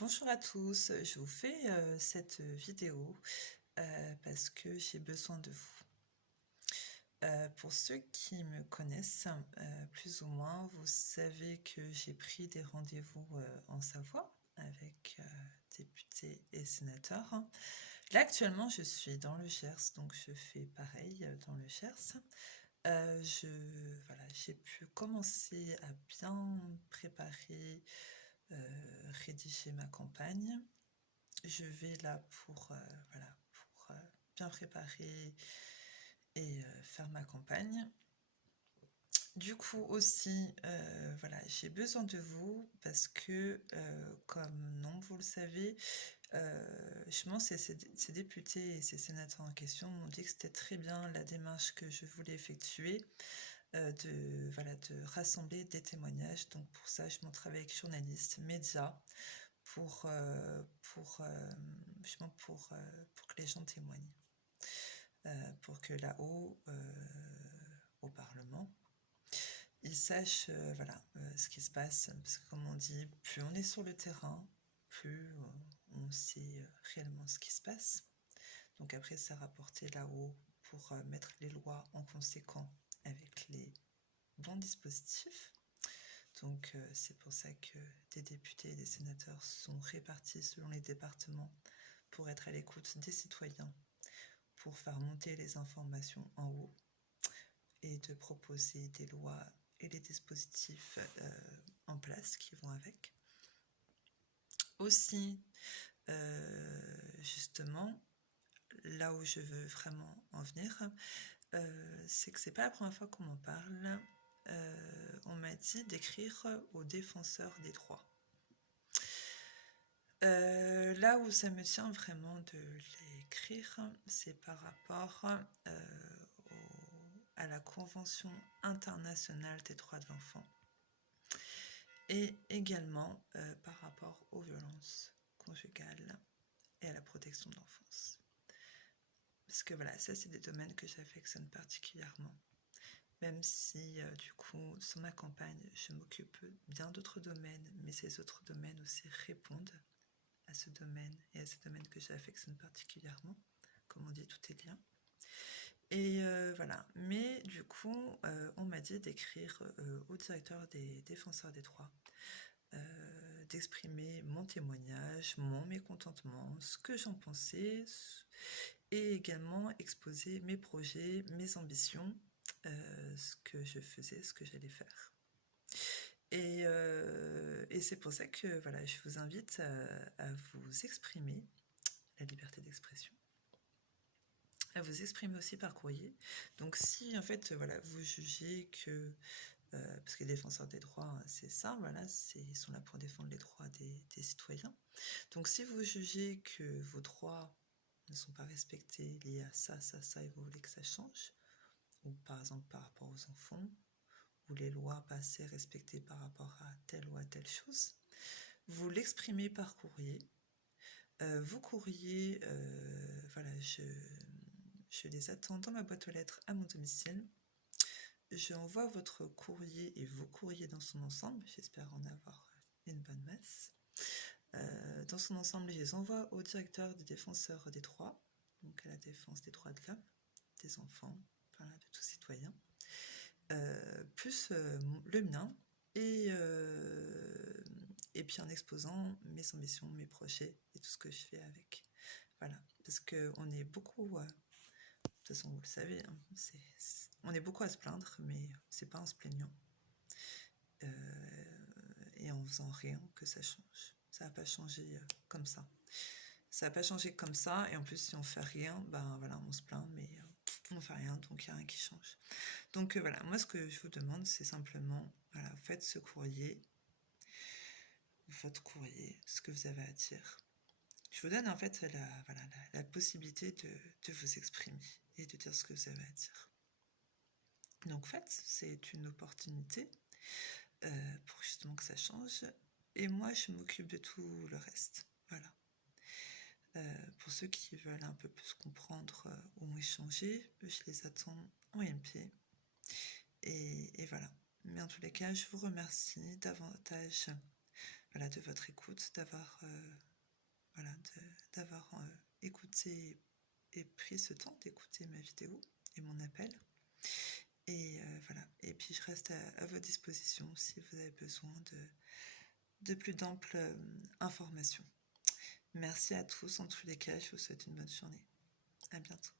Bonjour à tous, je vous fais cette vidéo parce que j'ai besoin de vous. Pour ceux qui me connaissent plus ou moins, vous savez que j'ai pris des rendez-vous en Savoie avec députés et sénateurs. Là actuellement je suis dans le Gers, donc je fais pareil dans le Gers. J'ai pu commencer à bien préparer, rédiger ma campagne. Je vais là pour bien préparer et faire ma campagne. Du coup aussi, j'ai besoin de vous parce que, comme non, vous le savez, justement, ces députés et ces sénateurs en question m'ont dit que c'était très bien la démarche que je voulais effectuer, de rassembler des témoignages. Donc pour ça, je montre avec journalistes, médias, pour que les gens témoignent, pour que là-haut, au Parlement, ils sachent ce qui se passe, parce que comme on dit, plus on est sur le terrain, plus on sait réellement ce qui se passe. Donc après, c'est rapporté là-haut pour mettre les lois en conséquent avec les bons dispositifs. Donc c'est pour ça que des députés et des sénateurs sont répartis selon les départements pour être à l'écoute des citoyens, pour faire monter les informations en haut et de proposer des lois et les dispositifs en place qui vont avec. Aussi, justement, là où je veux vraiment en venir, c'est que c'est pas la première fois qu'on m'en parle. On m'a dit d'écrire aux défenseurs des droits. Là où ça me tient vraiment de l'écrire, c'est par rapport à la Convention internationale des droits de l'enfant et également par rapport aux violences conjugales et à la protection de l'enfance. Parce que voilà, ça c'est des domaines que j'affectionne particulièrement. Même si du coup, sur ma campagne, je m'occupe bien d'autres domaines, mais ces autres domaines aussi répondent à ce domaine et à ce domaine que j'affectionne particulièrement. Comme on dit, tout est lien. Et voilà. Mais du coup, on m'a dit d'écrire au directeur des défenseurs des droits, d'exprimer mon témoignage, mon mécontentement, ce que j'en pensais, et également exposer mes projets, mes ambitions, ce que je faisais, ce que j'allais faire. Et c'est pour ça que voilà, je vous invite à vous exprimer, la liberté d'expression, à vous exprimer aussi par courrier. Donc si en fait vous jugez que parce que les défenseurs des droits, c'est ça, ils sont là pour défendre les droits des citoyens. Donc si vous jugez que vos droits ne sont pas respectés liés à ça, et vous voulez que ça change, ou par exemple par rapport aux enfants, ou les lois pas assez respectées par rapport à telle ou à telle chose, vous l'exprimez par courrier. Vos courriers, je les attends dans ma boîte aux lettres à mon domicile. J'envoie votre courrier et vos courriers dans son ensemble, j'espère en avoir une bonne masse. Dans son ensemble, je les envoie au directeur des défenseurs des droits, donc à la défense des droits de l'homme, des enfants, de tout citoyen, plus le mien, et puis en exposant mes ambitions, mes projets et tout ce que je fais avec. Voilà, parce qu'on est beaucoup, de toute façon vous le savez, hein, on est beaucoup à se plaindre, mais c'est pas en se plaignant et en faisant rien que ça change. Ça va pas changer comme ça. Ça va pas changer comme ça, et en plus si on fait rien, on se plaint, mais on fait rien, donc il n'y a rien qui change. Donc moi ce que je vous demande, c'est simplement, faites ce courrier, votre courrier, ce que vous avez à dire. Je vous donne en fait la possibilité de vous exprimer et de dire ce que vous avez à dire. Donc en fait, c'est une opportunité pour justement que ça change. Et moi, je m'occupe de tout le reste. Voilà. Pour ceux qui veulent un peu plus comprendre ou échanger, je les attends en MP. Et voilà. Mais en tous les cas, je vous remercie davantage voilà, de votre écoute, d'avoir voilà, d'avoir écouté et pris ce temps d'écouter ma vidéo et mon appel. Et voilà. Et puis je reste à votre disposition si vous avez besoin de plus d'amples informations. Merci à tous. En tous les cas, je vous souhaite une bonne journée. À bientôt.